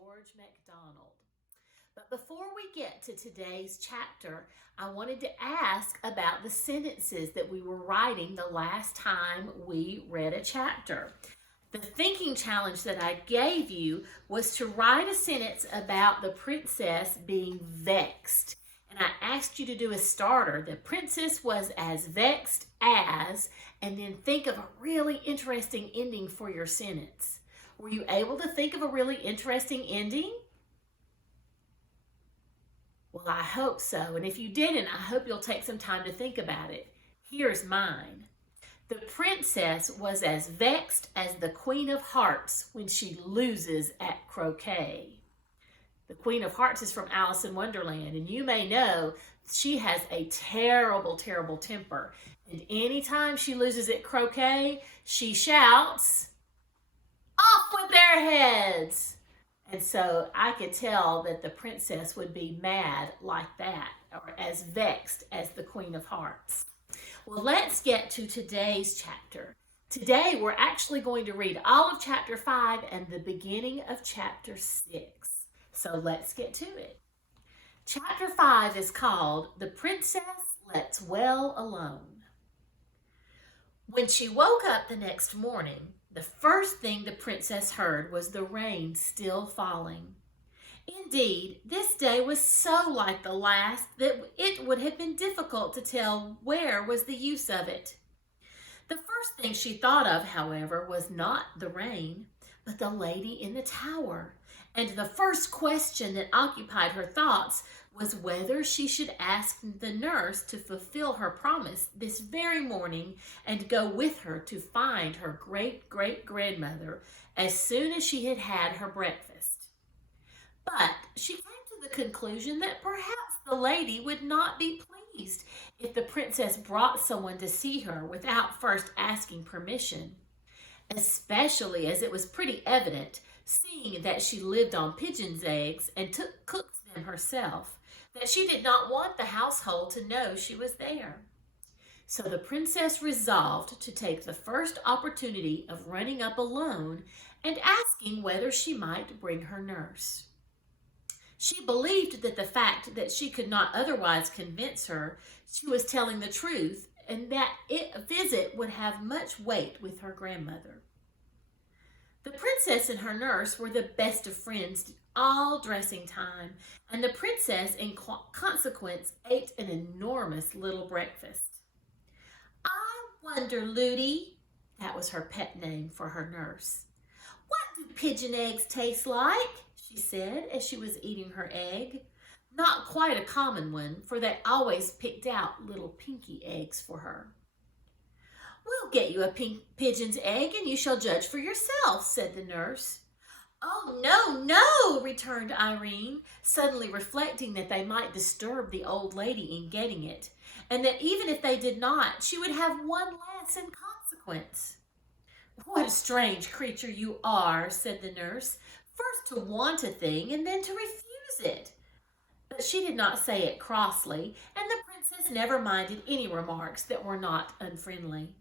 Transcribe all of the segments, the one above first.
George MacDonald. But before we get to today's chapter, I wanted to ask about the sentences that we were writing the last time we read a chapter. The thinking challenge that I gave you was to write a sentence about the princess being vexed. And I asked you to do a starter. The princess was as vexed as, and then think of a really interesting ending for your sentence. Were you able to think of a really interesting ending? Well, I hope so. And if you didn't, I hope you'll take some time to think about it. Here's mine. The princess was as vexed as the Queen of Hearts when she loses at croquet. The Queen of Hearts is from Alice in Wonderland, and you may know she has a terrible, terrible temper. And anytime she loses at croquet, she shouts, "Off with their heads!" And so I could tell that the princess would be mad like that, or as vexed as the Queen of Hearts. Well, let's get to today's chapter. Today, we're actually going to read all of chapter 5 and the beginning of chapter 6. So let's get to it. Chapter 5 is called The Princess Lets Well Alone. When she woke up the next morning, the first thing the princess heard was the rain still falling. Indeed, this day was so like the last that it would have been difficult to tell where was the use of it. The first thing she thought of, however, was not the rain, but the lady in the tower. And the first question that occupied her thoughts was whether she should ask the nurse to fulfill her promise this very morning and go with her to find her great-great-grandmother as soon as she had had her breakfast. But she came to the conclusion that perhaps the lady would not be pleased if the princess brought someone to see her without first asking permission, especially as it was pretty evident, seeing that she lived on pigeons' eggs and cooked them herself, that she did not want the household to know she was there. So the princess resolved to take the first opportunity of running up alone and asking whether she might bring her nurse. She believed that the fact that she could not otherwise convince her she was telling the truth and that a visit would have much weight with her grandmother. The princess and her nurse were the best of friends all dressing time, and the princess, in consequence, ate an enormous little breakfast. "I wonder, Ludi," that was her pet name for her nurse, "what do pigeon eggs taste like?" she said as she was eating her egg. Not quite a common one, for they always picked out little pinky eggs for her. "We'll get you a pink pigeon's egg, and you shall judge for yourself," said the nurse. "Oh, no, no," returned Irene, suddenly reflecting that they might disturb the old lady in getting it, and that even if they did not, she would have one less in consequence. "What a strange creature you are," said the nurse, "first to want a thing and then to refuse it." But she did not say it crossly, and the princess never minded any remarks that were not unfriendly.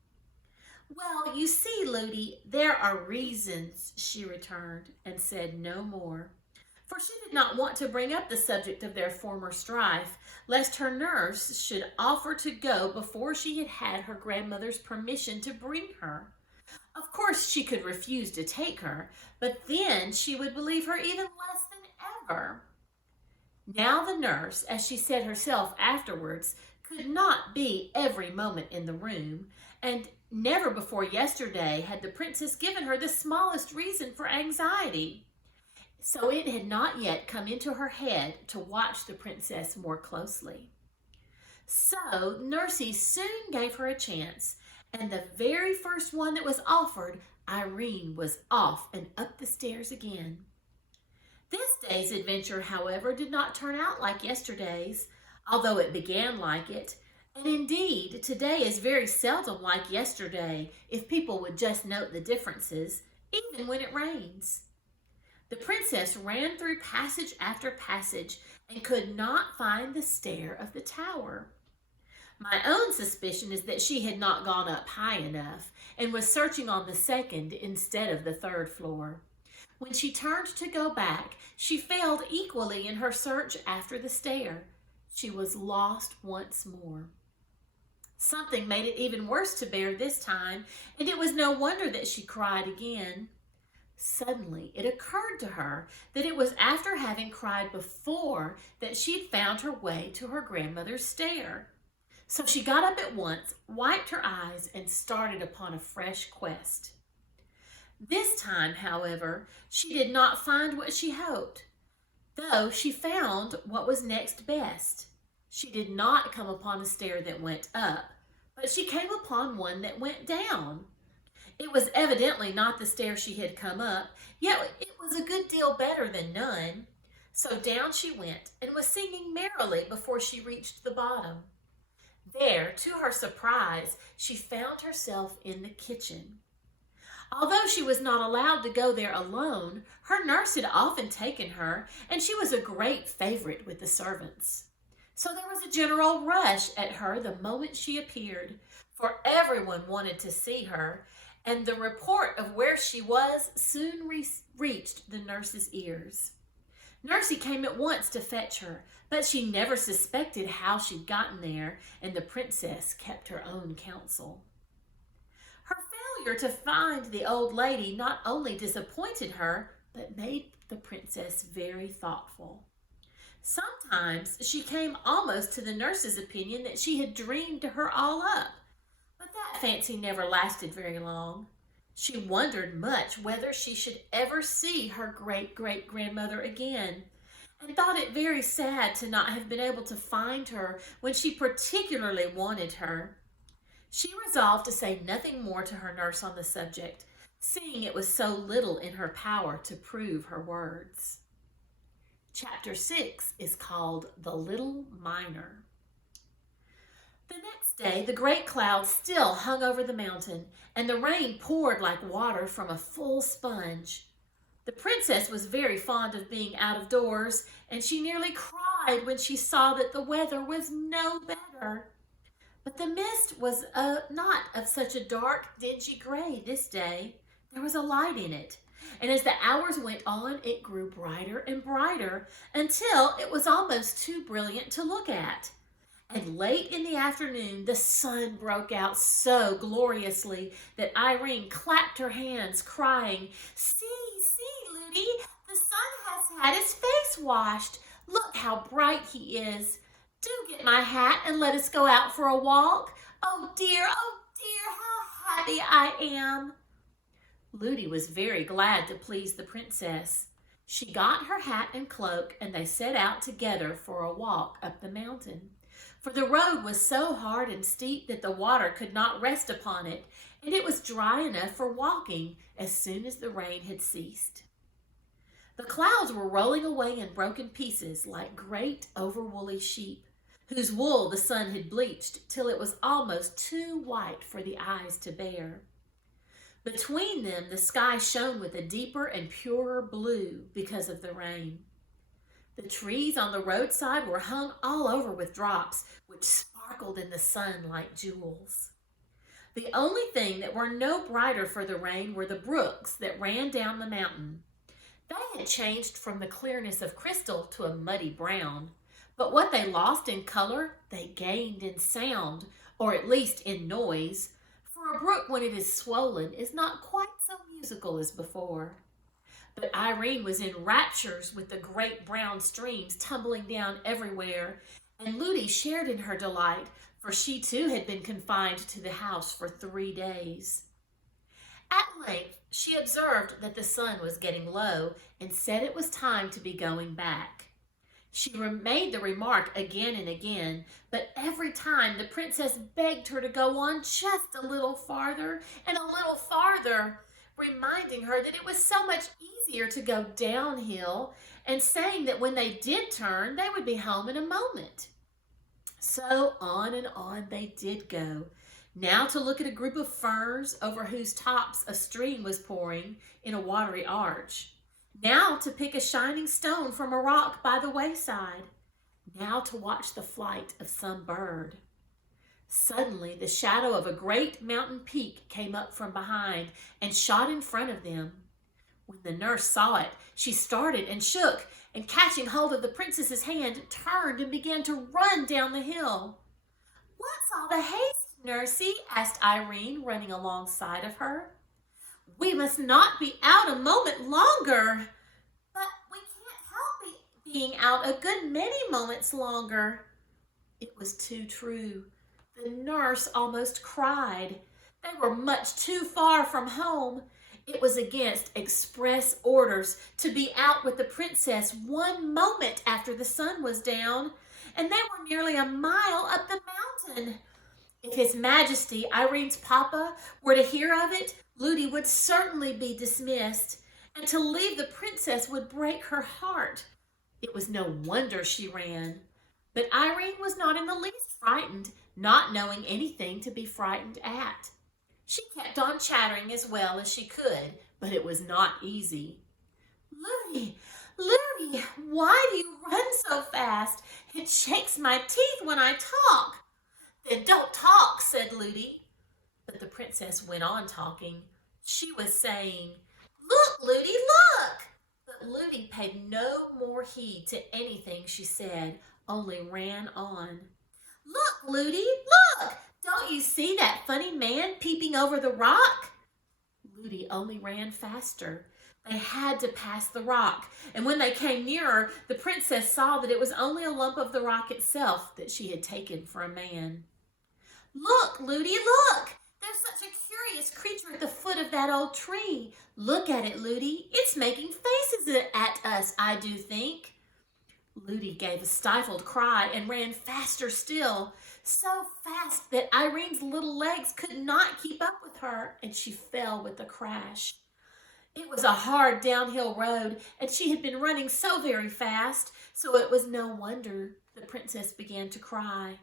"Well, you see, Ludi, there are reasons," she returned, and said no more, for she did not want to bring up the subject of their former strife, lest her nurse should offer to go before she had had her grandmother's permission to bring her. Of course, she could refuse to take her, but then she would believe her even less than ever. Now the nurse, as she said herself afterwards, could not be every moment in the room, and never before yesterday had the princess given her the smallest reason for anxiety. So it had not yet come into her head to watch the princess more closely. So Nursey soon gave her a chance, and the very first one that was offered, Irene was off and up the stairs again. This day's adventure, however, did not turn out like yesterday's, although it began like it. And indeed, today is very seldom like yesterday, if people would just note the differences, even when it rains. The princess ran through passage after passage and could not find the stair of the tower. My own suspicion is that she had not gone up high enough and was searching on the second instead of the third floor. When she turned to go back, she failed equally in her search after the stair. She was lost once more. Something made it even worse to bear this time, and it was no wonder that she cried again. Suddenly, it occurred to her that it was after having cried before that she'd found her way to her grandmother's stair. So she got up at once, wiped her eyes, and started upon a fresh quest. This time, however, she did not find what she hoped, though she found what was next best. She did not come upon a stair that went up, but she came upon one that went down. It was evidently not the stair she had come up, yet it was a good deal better than none. So down she went, and was singing merrily before she reached the bottom. There, to her surprise, she found herself in the kitchen. Although she was not allowed to go there alone, her nurse had often taken her, and she was a great favorite with the servants. So there was a general rush at her the moment she appeared, for everyone wanted to see her, and the report of where she was soon reached the nurse's ears. Nursey came at once to fetch her, but she never suspected how she'd gotten there, and the princess kept her own counsel. Her failure to find the old lady not only disappointed her, but made the princess very thoughtful. Sometimes she came almost to the nurse's opinion that she had dreamed her all up, but that fancy never lasted very long. She wondered much whether she should ever see her great-great-grandmother again, and thought it very sad to not have been able to find her when she particularly wanted her. She resolved to say nothing more to her nurse on the subject, seeing it was so little in her power to prove her words. Chapter 6 is called The Little Miner. The next day, the great cloud still hung over the mountain, and the rain poured like water from a full sponge. The princess was very fond of being out of doors, and she nearly cried when she saw that the weather was no better. But the mist was not of such a dark, dingy gray this day. There was a light in it, and as the hours went on, it grew brighter and brighter until it was almost too brilliant to look at. And late in the afternoon, the sun broke out so gloriously that Irene clapped her hands, crying, "See, Ludi, the sun has had his face washed. Look how bright he is. Do get my hat and let us go out for a walk. Oh dear, how happy I am." Ludi was very glad to please the princess. She got her hat and cloak, and they set out together for a walk up the mountain. For the road was so hard and steep that the water could not rest upon it, and it was dry enough for walking as soon as the rain had ceased. The clouds were rolling away in broken pieces like great overwoolly sheep, whose wool the sun had bleached till it was almost too white for the eyes to bear. Between them, the sky shone with a deeper and purer blue because of the rain. The trees on the roadside were hung all over with drops, which sparkled in the sun like jewels. The only thing that were no brighter for the rain were the brooks that ran down the mountain. They had changed from the clearness of crystal to a muddy brown, but what they lost in color, they gained in sound, or at least in noise, for a brook when it is swollen is not quite so musical as before. But Irene was in raptures with the great brown streams tumbling down everywhere, and Ludi shared in her delight, for she too had been confined to the house for 3 days. At length she observed that the sun was getting low, and said it was time to be going back. She made the remark again and again, but every time the princess begged her to go on just a little farther and a little farther, reminding her that it was so much easier to go downhill, and saying that when they did turn, they would be home in a moment. So on and on they did go, now to look at a group of firs over whose tops a stream was pouring in a watery arch, now to pick a shining stone from a rock by the wayside, now to watch the flight of some bird. Suddenly, the shadow of a great mountain peak came up from behind and shot in front of them. When the nurse saw it, she started and shook, and catching hold of the princess's hand, turned and began to run down the hill. "What's all the haste, Nursey?" asked Irene, running alongside of her. "We must not be out a moment longer." "But we can't help being out a good many moments longer." It was too true. The nurse almost cried. They were much too far from home. It was against express orders to be out with the princess 1 moment after the sun was down, and they were nearly a mile up the mountain. If His Majesty, Irene's papa, were to hear of it, Ludi would certainly be dismissed, and to leave the princess would break her heart. It was no wonder she ran. But Irene was not in the least frightened, not knowing anything to be frightened at. She kept on chattering as well as she could, but it was not easy. "Ludi, Ludi, why do you run so fast? It shakes my teeth when I talk." "Then don't talk," said Ludi. But the princess went on talking. She was saying, "Look, Ludi, look!" But Ludi paid no more heed to anything she said, only ran on. "Look, Ludi, look! Don't you see that funny man peeping over the rock?" Ludi only ran faster. They had to pass the rock, and when they came nearer, the princess saw that it was only a lump of the rock itself that she had taken for a man. "Look, Ludi, look! There's such a curious creature at the foot of that old tree. Look at it, Ludi. It's making faces at us, I do think." Ludi gave a stifled cry and ran faster still, so fast that Irene's little legs could not keep up with her, and she fell with a crash. It was a hard downhill road, and she had been running so very fast, so it was no wonder the princess began to cry.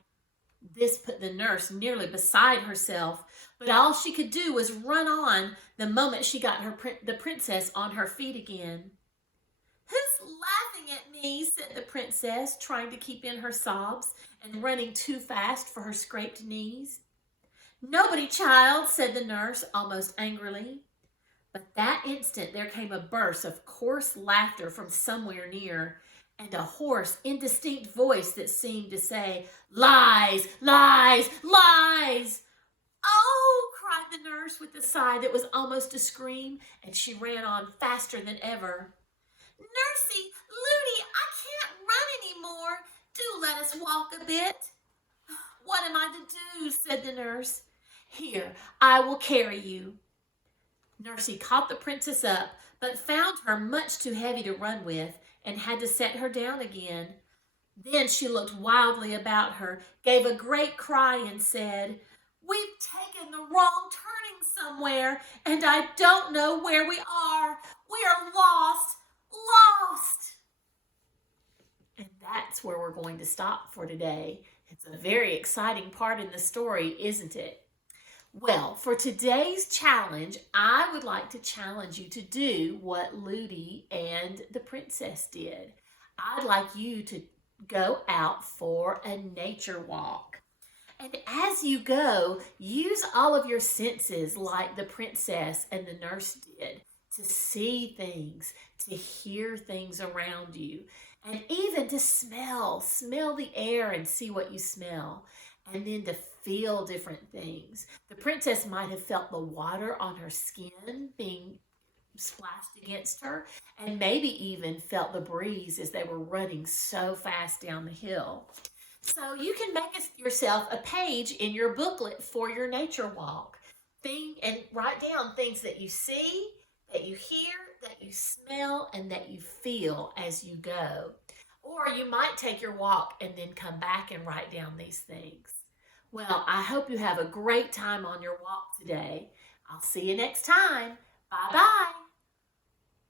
This put the nurse nearly beside herself, but all she could do was run on the moment she got the princess on her feet again. "Who's laughing at me?" said the princess, trying to keep in her sobs and running too fast for her scraped knees. "Nobody, child," said the nurse, almost angrily. But that instant there came a burst of coarse laughter from somewhere near, and a hoarse, indistinct voice that seemed to say, "Lies, lies, lies!" "Oh!" cried the nurse with a sigh that was almost a scream, and she ran on faster than ever. "Nursey, Ludi, I can't run any more. Do let us walk a bit." "What am I to do?" said the nurse. "Here, I will carry you." Nursey caught the princess up, but found her much too heavy to run with, and had to set her down again. Then she looked wildly about her, gave a great cry, and said, "We've taken the wrong turning somewhere, and I don't know where we are. We are lost, lost." And that's where we're going to stop for today. It's a very exciting part in the story, isn't it? Well, for today's challenge, I would like to challenge you to do what Ludi and the princess did. I'd like you to go out for a nature walk. And as you go, use all of your senses like the princess and the nurse did to see things, to hear things around you, and even to smell the air and see what you smell, and then to feel different things. The princess might have felt the water on her skin being splashed against her, and maybe even felt the breeze as they were running so fast down the hill. So you can make yourself a page in your booklet for your nature walk. And write down things that you see, that you hear, that you smell, and that you feel as you go. Or you might take your walk and then come back and write down these things. Well, I hope you have a great time on your walk today. I'll see you next time. Bye-bye.